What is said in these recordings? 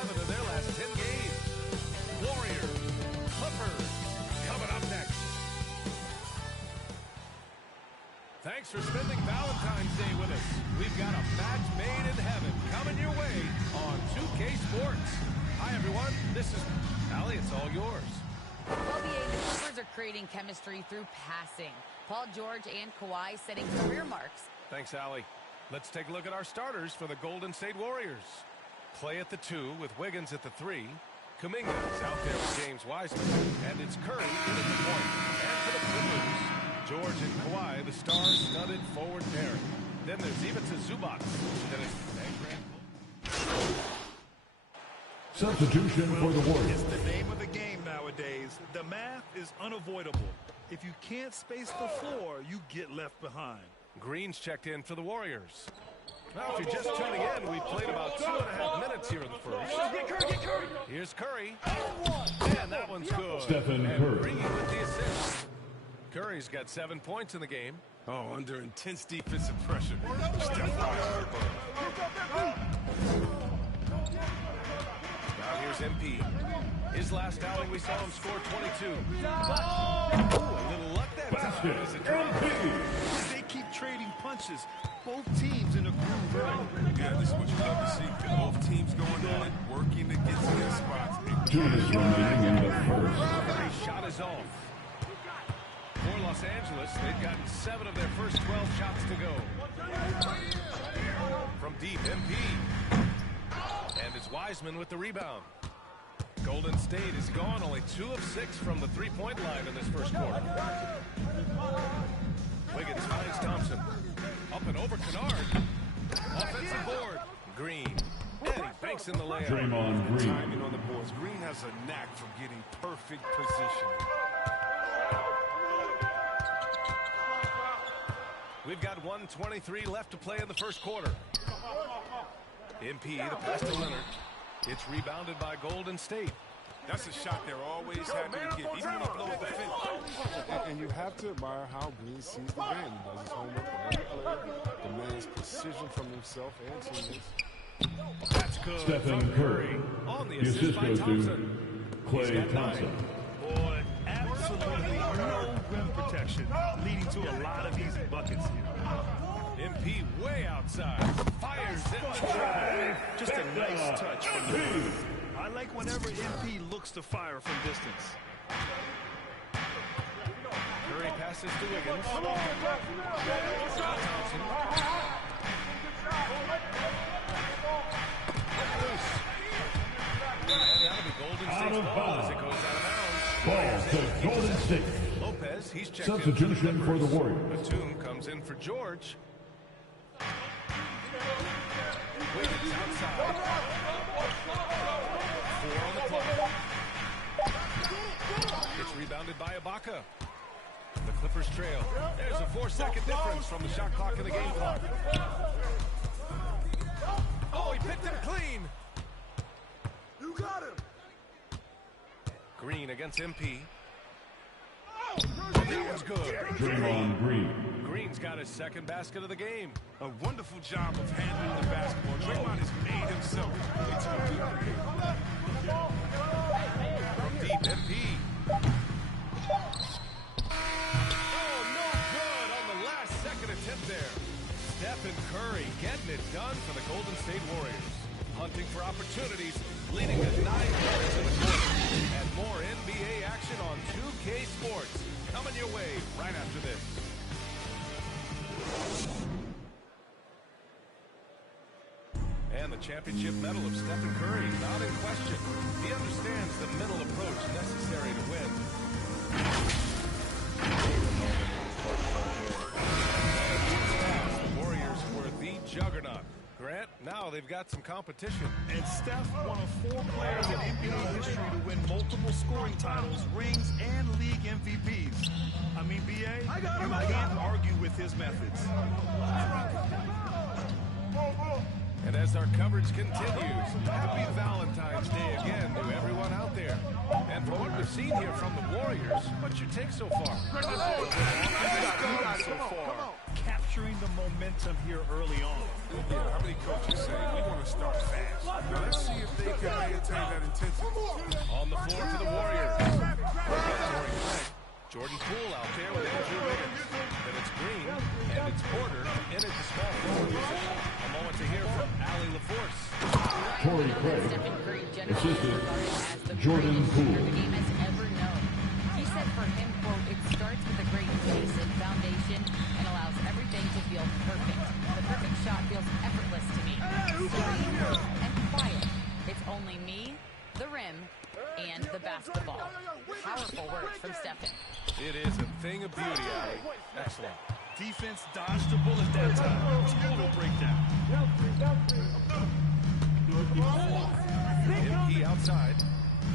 7 of their last 10 games. Warriors, Clippers, coming up next. Thanks for spending Valentine's Day with us. We've got a match made in heaven coming your way on 2K Sports. Hi, everyone. This is Allie. It's all yours. Well, the Clippers are creating chemistry through passing. Paul George and Kawhi setting career marks. Thanks, Allie. Let's take a look at our starters for the Golden State Warriors. Clay at the 2 with Wiggins at the 3. Kuminga's out there with James Wiseman. And it's Curry in at the point. And for the Clippers, George and Kawhi, the star-studded forward pairing. Then there's Ivica Zubac. Then it's substitution for the Warriors. It's the name of the game nowadays. The math is unavoidable. If you can't space the floor, you get left behind. Green's checked in for the Warriors. Now, if you're just tuning in, we played about 2.5 minutes here in the first. Here's Curry. And that one's good. Stephen and Curry. bringing with the assist. Curry's got 7 points in the game. Oh, under intense defensive pressure. Steph Curry. Now here's MP. His last outing, we saw him score 22. But, a little luck that time. As it drops. They keep trading punches. Both teams in a groove early. Yeah, this is what you love to see. Both teams going at it, working to get to their spots. 2 minutes remaining in the first. Curry's shot is off. For Los Angeles, they've gotten 7 of their first 12 shots to go. From deep, MP. And it's Wiseman with the rebound. Golden State is gone, only 2 of 6 from the three-point line in this first quarter. Wiggins finds Thompson. Up and over Kennard. Offensive board. Green. And he banks in the layup. Draymond Green. Timing on the boards. Green has a knack for getting perfect position. We've got 1:23 left to play in the first quarter. MP, the pass to Leonard. It's rebounded by Golden State. That's a shot they're always happy to get, even when he blows the fence. And you have to admire how Green sees the game. He does his homework with every player, demands precision from himself and teammates. That's good. Stephen Curry. On the The assist assist by goes Thompson. to Klay Thompson. Boy, absolutely no rim protection, leading to a lot of easy buckets here. MP way outside. Fires it. Just a nice touch from the rim. I like whenever MP looks to fire from distance. Curry passes to Wiggins. Thompson. Loose. And that'll be Golden State's ball as it goes out of bounds. Ball to Golden State. Lopez, he's checked Substitution in for the Warriors. Batum comes in for George. Wiggins outside. 4 on the clock. It's rebounded by Ibaka. The Clippers trail. There's a 4-second difference from the shot clock and the game clock. Oh, he picked him clean. You got him. Green against MP. That one's good. Draymond Green. Green's got his second basket of the game. A wonderful job of handling the basketball. Draymond has made himself into a good game. From deep, MP. Oh, no good on the last second attempt there. Stephen Curry getting it done for the Golden State Warriors. Hunting for opportunities, leading at 9 points in the quarter. And more NBA action on 2K Sports. Coming your way right after this. And the championship medal of Stephen Curry not in question. He understands the mental approach necessary to win. The Warriors were the juggernaut. Grant, now they've got some competition. And Steph, one of 4 players in NBA history to win multiple scoring titles, rings, and league MVPs. I mean, BA, you can't argue with his methods. And as our coverage continues, happy Valentine's Day again to everyone out there. And from what we've seen here from the Warriors, what's your take so far? Capturing the momentum here early on. Yeah, how many coaches say we want to start fast? Now, let's see if they can maintain that intensity. On the floor for the Warriors. Jordan Poole out there with Andrew Wiggins. Then it's Green, and it's Porter in at the small forward position. A moment to hear from Allie LaForce. Torrey Craig, Stephen Curry generally assistant, regarded as the Jordan greatest Poole. shooter the game has ever known. He said for him, quote, it starts with a great base and foundation and allows everything to feel perfect. The perfect shot feels effortless to me. Serene and quiet. It's only me, the rim, and the basketball. Powerful words from Stephen. It is a thing of beauty, Allie. Excellent. Defense dodged the bullet that time. Total breakdown. MP outside.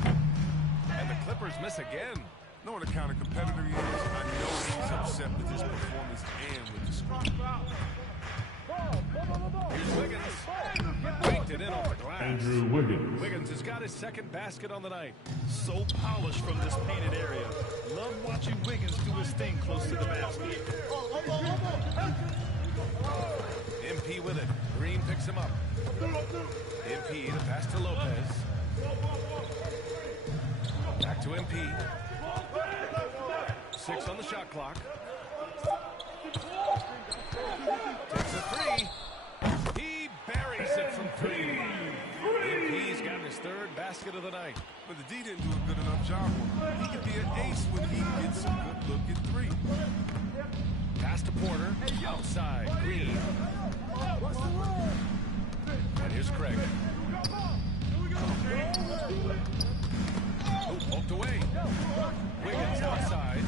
And the Clippers miss again. Knowing the kind of competitor he is, I know he's upset with his performance and with the screen. Here's Wiggins. Banked it in off the glass. Andrew Wiggins. Wiggins has got his second basket on the night. So polished from this painted area. Love watching Wiggins do his thing close to the basket. MP with it. Green picks him up. MP, the pass to Lopez. Back to MP. 6 on the shot clock. Takes a three. He buries it from 3. MP's got his third basket of the night. But the D didn't do a good enough job on him. He can be an ace when he gets a good look at 3. Pass to Porter. Outside. Green. And here's Craig. Poked away. Wiggins outside.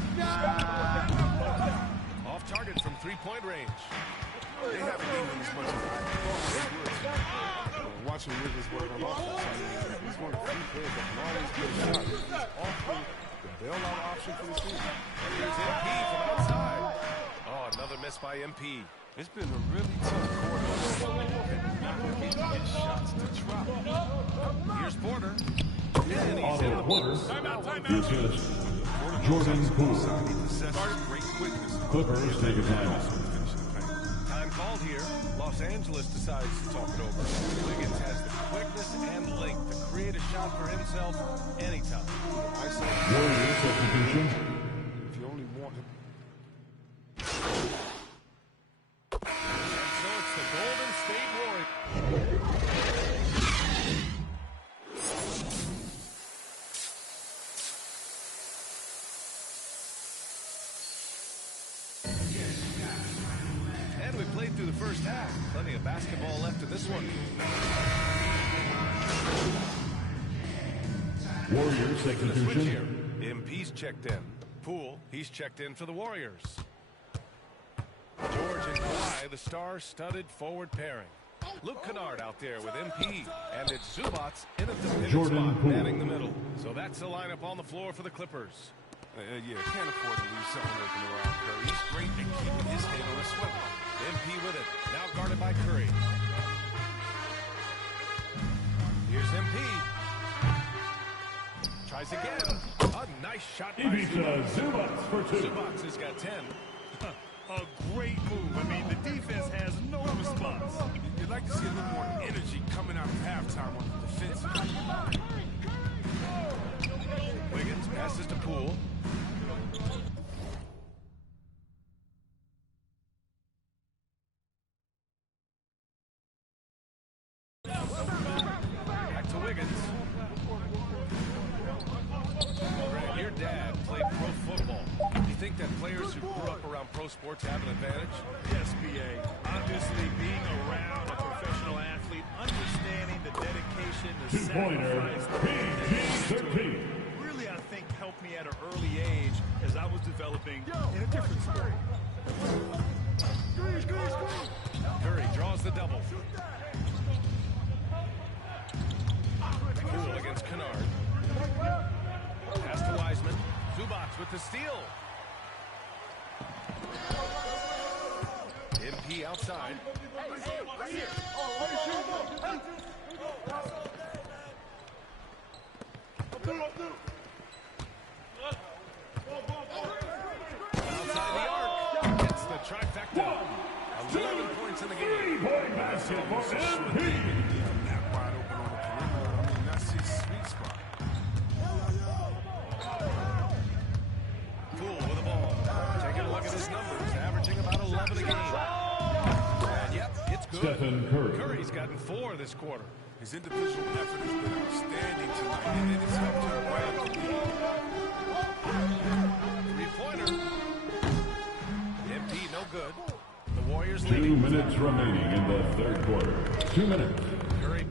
Off target from 3-point range. They haven't even as much as I thought they would. Watching Wiggins work on offense, I mean, he's one of the few players that can always get a shot. He's offering the bailout option for the team. Here's MP from outside. Oh, another miss by MP. It's been a really tough quarter and not getting his shots to drop. Here's Porter. And he's in Otto the Porter, box. assist, Jordan Poole. He possesses great quickness. Clippers take a timeout. Time called here. Los Angeles decides to talk it over. Wiggins has the quickness and length to create a shot for himself anytime. I say, Warriors substitution. if you only want him. And so it's the Golden State Warriors. And we played through the first half. Plenty of basketball left in this one. Warriors Switch here. substitution. MP's checked in. Poole, he's checked in for the Warriors. George and Kawhi, the star-studded forward pairing. Luke Kennard out there with MP, and it's Zubats in at the pivot Jordan spot, Poole. manning the middle. So that's the lineup on the floor for the Clippers. Yeah, can't afford to leave someone open around Curry. He's great at keeping his head on a swivel. MP with it, now guarded by Curry. Here's MP. Tries again. A nice shot by Ivica Zubats. Zubats for 2. Zubats has got 10. A great move. I mean, the defense has no response. You'd like to see a little more energy coming out of halftime on the defensive. Wiggins passes to Poole. Back to Wiggins. Greg, your dad played pro football. Do you think that players who grew up around pro sports have an advantage? Yes, BA. Obviously, being around a professional athlete, understanding the dedication, the Two-pointer, sacrifice, PG-13. really, I think, helped me at an early age as I was developing in a different sport. Curry draws the double. Poole against Kennard. Pass to Wiseman. Zubats with the steal. MP outside. Outside the arc. Gets the trifecta. 11 points in the game. 3-point basket for MP. That wide open on the perimeter. I mean, that's his Stephen Curry. Curry's gotten 4 this quarter. His individual effort has been outstanding tonight, and it has helped him grab the lead. Three-pointer. Empty, no good. The Warriors 2 leading. minutes remaining in the third quarter. 2 minutes. Curry.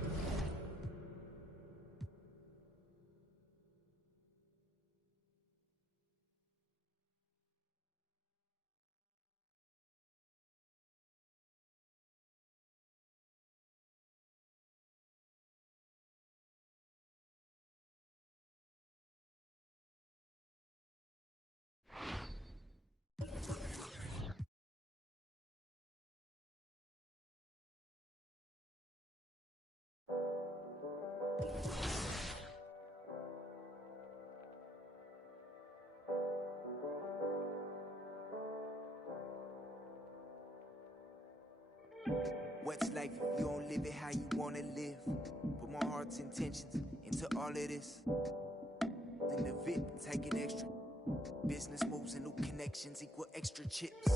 What's life if you don't live it how you wanna live? Put my heart's intentions into all of this. Then the VIP taking extra. Business moves and new connections equal extra chips.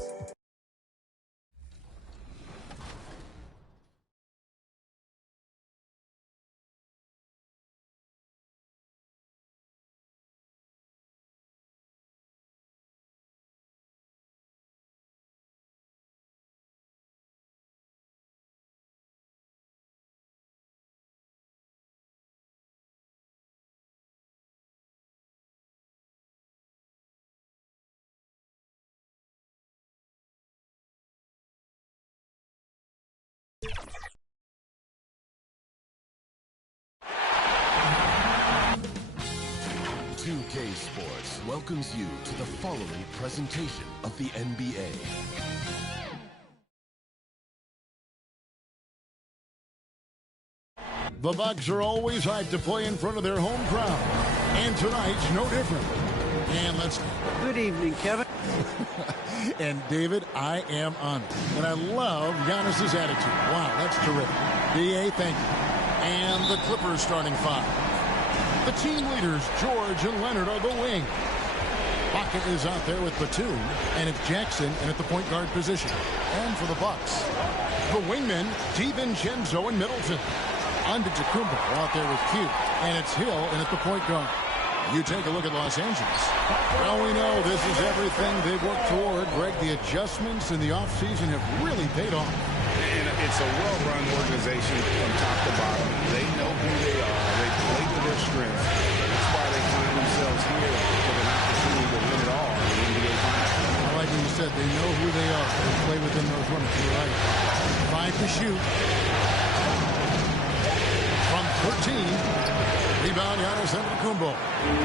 K Sports welcomes you to the following presentation of the NBA. The Bucks are always hyped to play in front of their home crowd, and tonight's no different. And let's... Good evening, Kevin. And David, I am honored. And I love Giannis's attitude. Wow, that's terrific. D.A., thank you. And the Clippers starting 5. The team leaders, George and Leonard, are the wing. Baca is out there with Batum, and it's Jackson in at the point guard position. And for the Bucks, the wingmen, DiVincenzo and Middleton. Antetokounmpo out there with Q, and it's Hill in at the point guard. You take a look at Los Angeles. Well, we know this is everything they've worked toward. Greg, the adjustments in the offseason have really paid off. And it's a well-run organization from top to bottom. They know who they are. They play to their strengths. That's why they find themselves here with an opportunity to win it all in the NBA Finals. I like what you said. They know who they are. They play within those limits. You're right. 5 to shoot. From 13. Rebound, Giannis Antetokounmpo.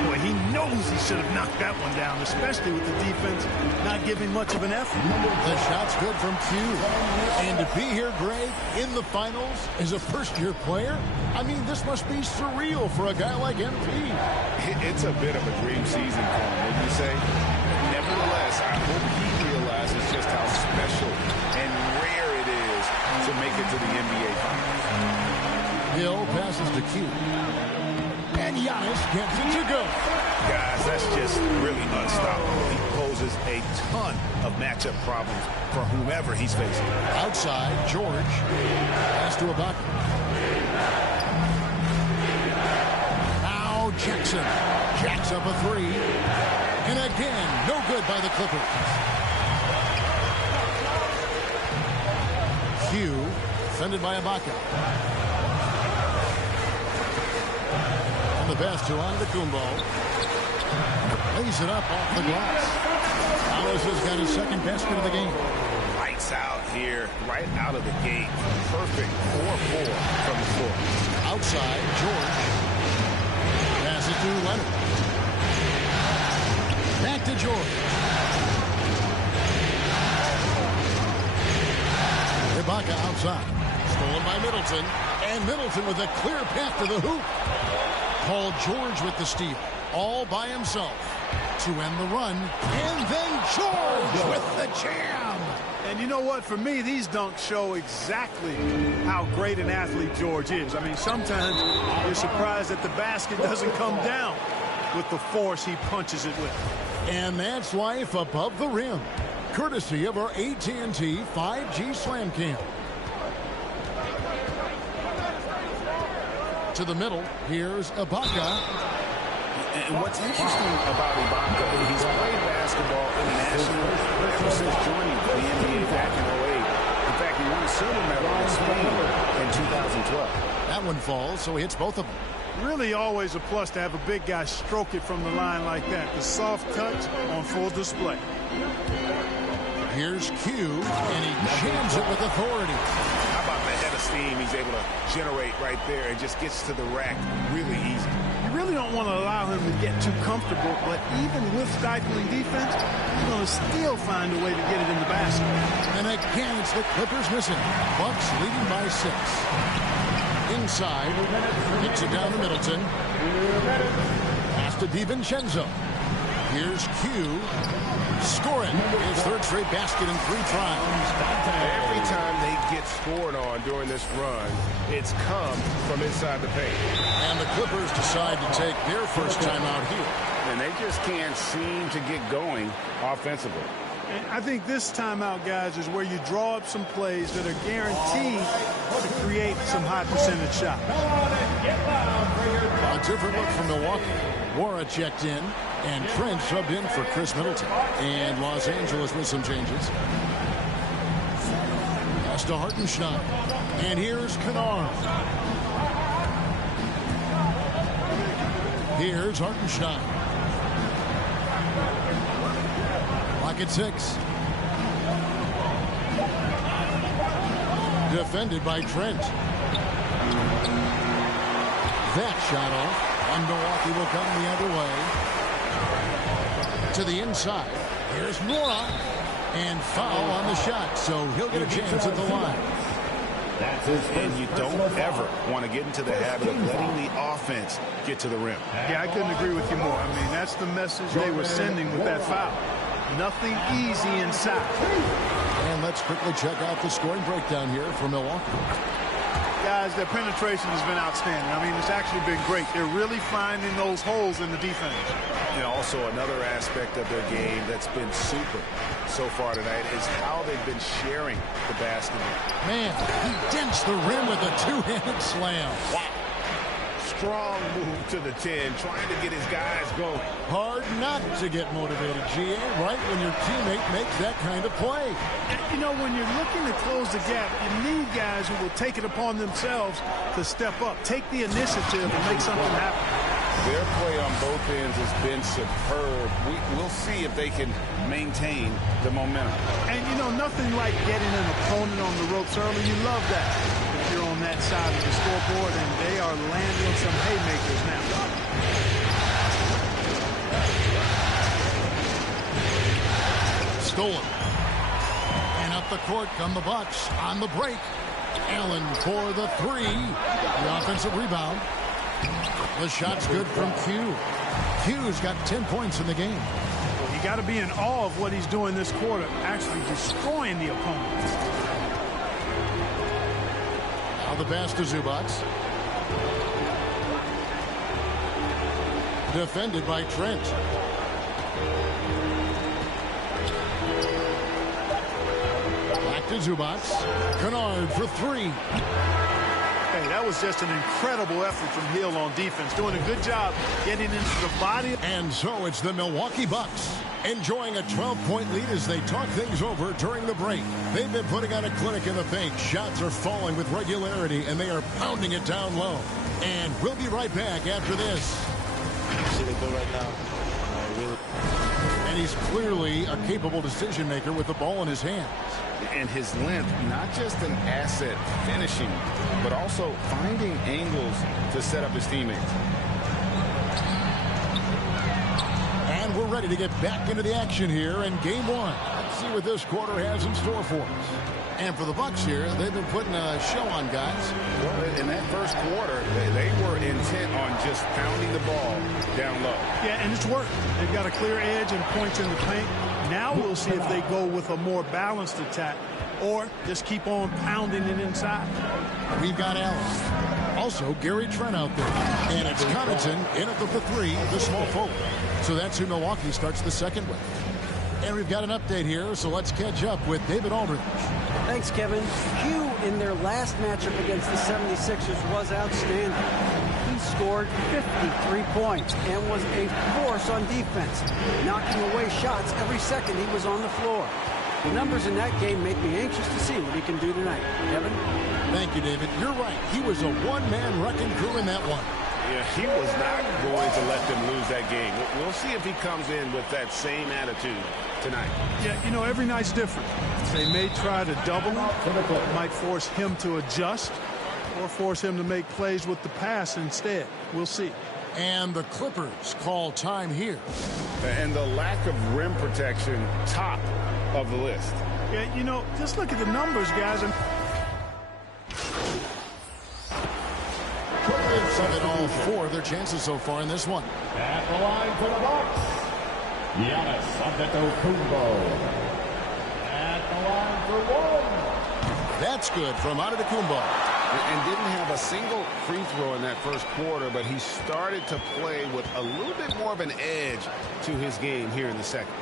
Boy, he knows he should have knocked that one down, especially with the defense not giving much of an effort. The shot's good from Q. And to be here, Greg, in the finals as a first-year player, I mean, this must be surreal for a guy like MP. It's a bit of a dream season for him, wouldn't you say? Nevertheless, I hope he realizes just how special and rare it is to make it to the NBA Finals. Hill passes to Q. And Giannis gets it to go. Guys, that's just really unstoppable. He poses a ton of matchup problems for whomever he's facing. Outside, George pass to Ibaka. Now Jackson jacks up a 3. And again, no good by the Clippers. Q, defended by Ibaka. The best to Antetokounmpo. Lays it up off the glass. Dallas has got his second basket of the game. Lights out here, right out of the gate. Perfect 4-4 from the floor. Outside, George. Pass it to Leonard. Back to George. Ibaka outside. Stolen by Middleton. And Middleton with a clear path to the hoop. Paul George with the steal, all by himself to end the run. And then George with the jam. And you know what? For me, these dunks show exactly how great an athlete George is. I mean, sometimes you're surprised that the basket doesn't come down with the force he punches it with. And that's life above the rim, courtesy of our AT&T 5G Slam Cam. To the middle. Here's Ibaka. And what's interesting about Ibaka, he's played basketball internationally ever since joining the NBA back in 08. In fact, he won a silver medal in Spain in 2012. That one falls, so he hits both of them. Really always a plus to have a big guy stroke it from the line like that. The soft touch on full display. Here's Q, and he jams it with authority. How about the head of steam he's able to generate right there and just gets to the rack really easy. You really don't want to allow him to get too comfortable, but even with stifling defense, he's going to still find a way to get it in the basket. And again, it's the Clippers missing. Bucks leading by 6. Inside, gets it down to Middleton. Pass to DiVincenzo. Here's Q, scoring his third straight basket in 3 tries. Every time they get scored on during this run, it's come from inside the paint. And the Clippers decide to take their first time out here. And they just can't seem to get going offensively. And I think this timeout, guys, is where you draw up some plays that are guaranteed to create some high percentage shots. A different look from Milwaukee. Wara checked in, and Trent subbed in for Chris Middleton. And Los Angeles with some changes. Pass to Hartenstein. And here's Kennard. Here's Hartenstein. Lock at 6. Defended by Trent. That shot off. And Milwaukee will come the other way. To the inside. Here's Nora. And foul on the shot. So he'll get a chance at the line. And you don't ever want to get into the habit of letting the offense get to the rim. Yeah, I couldn't agree with you more. I mean, that's the message they were sending with that foul. Nothing easy inside. And let's quickly check out the scoring breakdown here for Milwaukee. Guys, their penetration has been outstanding. I mean, it's actually been great. They're really finding those holes in the defense. And also another aspect of their game that's been super so far tonight is how they've been sharing the basketball. Man, he dents the rim with a 2-handed slam. Wow. Strong move to the 10, trying to get his guys going. Hard not to get motivated, GA, right when your teammate makes that kind of play. And, you know, when you're looking to close the gap, you need guys who will take it upon themselves to step up, take the initiative and make something happen. Their play on both ends has been superb. We'll see if they can maintain the momentum. And, you know, nothing like getting an opponent on the ropes early. You love that. If you're on that side of the scoreboard, and they are landing some haymakers now. Stolen. And up the court come the Bucks on the break. Allen for the 3. The offensive rebound. The shot's good from Q. Q's got 10 points in the game. You got to be in awe of what he's doing this quarter, actually destroying the opponent. Now the pass to Zubac. Defended by Trent. Back to Zubac. Kennard for 3. Hey, that was just an incredible effort from Hill on defense. Doing a good job getting into the body. And so it's the Milwaukee Bucks enjoying a 12-point lead as they talk things over during the break. They've been putting on a clinic in the paint. Shots are falling with regularity, and they are pounding it down low. And we'll be right back after this. See they go right now. And he's clearly a capable decision maker with the ball in his hands. And his length, not just an asset finishing, but also finding angles to set up his teammates. And we're ready to get back into the action here in game 1. Let's see what this quarter has in store for us. And for the Bucks here, they've been putting a show on, guys. Well, in that first quarter, they were intent on just pounding the ball down low. Yeah, and it's worked. They've got a clear edge and points in the paint. Now we'll see if they go with a more balanced attack or just keep on pounding it inside. We've got Allen. Also, Gary Trent out there. And it's Connaughton in at the 3, the small forward. So that's who Milwaukee starts the second with. And we've got an update here, so let's catch up with David Aldridge. Thanks, Kevin. Q in their last matchup against the 76ers was outstanding. scored 53 points and was a force on defense, knocking away shots every second he was on the floor. The numbers in that game make me anxious to see what he can do tonight. Kevin? Thank you, David. You're right. He was a one-man wrecking crew in that one. Yeah, he was not going to let them lose that game. We'll see if he comes in with that same attitude tonight. Yeah, you know, every night's different. They may try to double him. It might force him to adjust or force him to make plays with the pass instead. We'll see. And the Clippers call time here. And the lack of rim protection, top of the list. Yeah, you know, just look at the numbers, guys. 7-all-4 their chances so far in this one. At the line for the Bucks, Giannis Antetokounmpo. At the line for one. That's good from Antetokounmpo. And didn't have a single free throw in that first quarter, but he started to play with a little bit more of an edge to his game here in the second.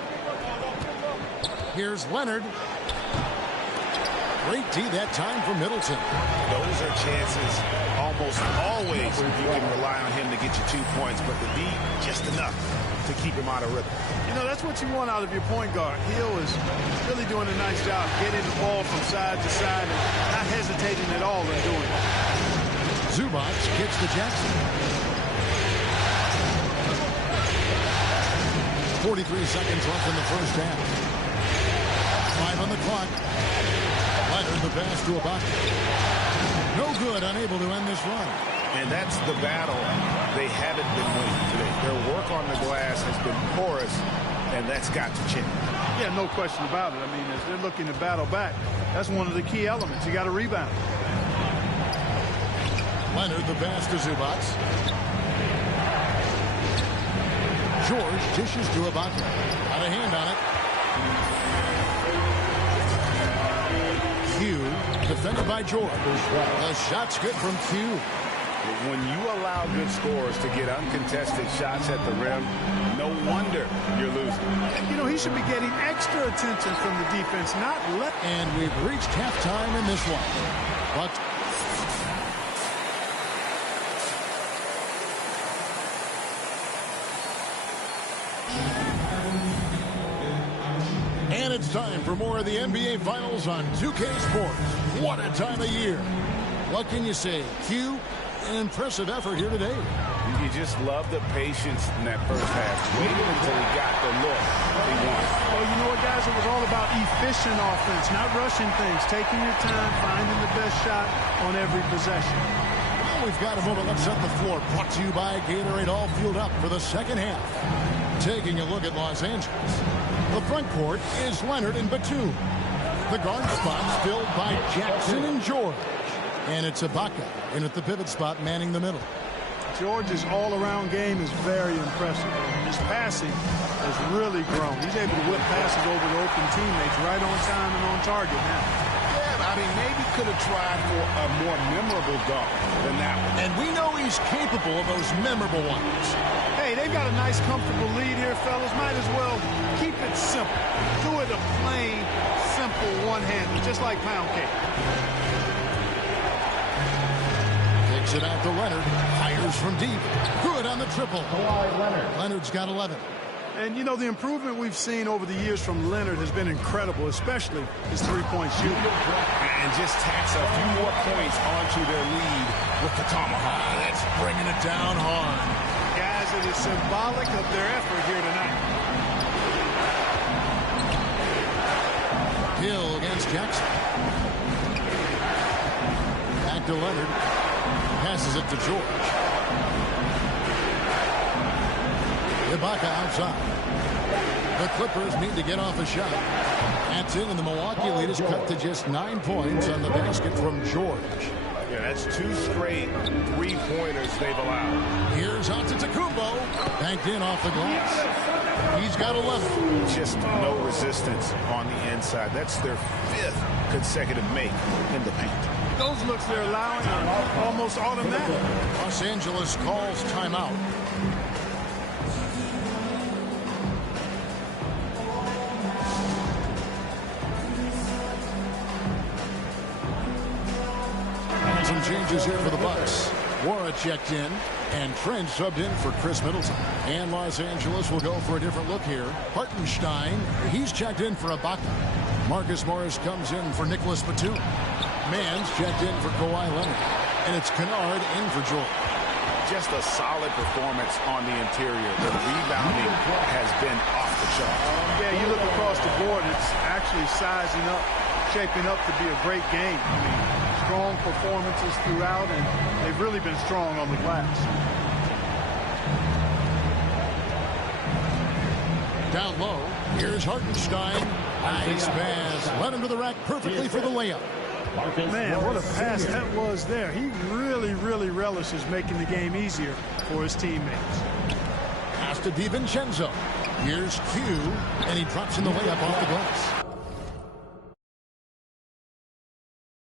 Here's Leonard. Great D that time for Middleton. Those are chances almost always you can rely on him to get you 2 points, but the D just enough to keep him out of rhythm. You know, that's what you want out of your point guard. Hill is really doing a nice job getting the ball from side to side and not hesitating at all in doing it. Zubac gets to Jackson. 43 seconds left in the first half. 5 on the clock. Leonard the pass to Ibaka. No good, unable to end this run. And that's the battle they haven't been winning today. Their work on the glass has been porous, and that's got to change. Yeah, no question about it. I mean, as they're looking to battle back, that's one of the key elements. You got to rebound. Leonard the pass to Zubac. George dishes to Ibaka. Got a hand on it. Q defended by George. The shot's good from Q. When you allow good scorers to get uncontested shots at the rim, no wonder you're losing. You know, he should be getting extra attention from the defense, not let. And we've reached halftime in this one. But and it's time for more of the NBA Finals on 2K Sports. What a time of year. What can you say? Q, an impressive effort here today. You just love the patience in that first half. Waited until he got the look he wanted. Well, you know what, guys? It was all about efficient offense, not rushing things, taking your time, finding the best shot on every possession. Well, we've got a moment. Let's set the floor. Brought to you by Gatorade, all fueled up for the second half. Taking a look at Los Angeles. The front court is Leonard and Batum. The guard spots filled by Jackson and George. And it's Ibaka in at the pivot spot, manning the middle. George's all-around game is very impressive. His passing has really grown. He's able to whip passes over the open teammates right on time and on target now. Yeah, I mean, maybe could have tried for a more memorable dunk than that one. And we know he's capable of those memorable ones. Hey, they've got a nice, comfortable lead here, fellas. Might as well keep it simple. Do it a plain, simple one-hander, just like pound cake. Kicks it out to Leonard. Fires from deep. Good on the triple. Leonard's got 11. And, you know, the improvement we've seen over the years from Leonard has been incredible, especially his three-point shooting. And just tacks a few more points onto their lead with the tomahawk. That's bringing it down hard. Guys, it is symbolic of their effort here tonight. Hill against Jackson. Back to Leonard. Passes it to George. Ibaka outside. The Clippers need to get off a shot. That's in, and the Milwaukee lead is cut to just 9 points on the basket from George. Yeah, that's 2 straight three-pointers they've allowed. Here's Antetokounmpo. Banked in off the glass. He's got 11. Just no resistance on the inside. That's their 5th consecutive make in the paint. Those looks they're allowing are almost automatic. Los Angeles calls timeout. And some changes here for the Bucks. Wara checked in. And Trent subbed in for Chris Middleton. And Los Angeles will go for a different look here. Hartenstein, he's checked in for Ibaka. Marcus Morris comes in for Nicholas Batum. Mann's checked in for Kawhi Leonard. And it's Kennard in for George. Just a solid performance on the interior. The rebounding has been off the charts. Yeah, you look across the board, it's actually sizing up, shaping up to be a great game. I mean, strong performances throughout, and they've really been strong on the glass. Down low, here's Hartenstein. Nice pass. Led him to the rack perfectly for the layup. Man, what a pass that was there. He really, really relishes making the game easier for his teammates. Pass to DiVincenzo. Here's Q, and he drops in the layup off the glass.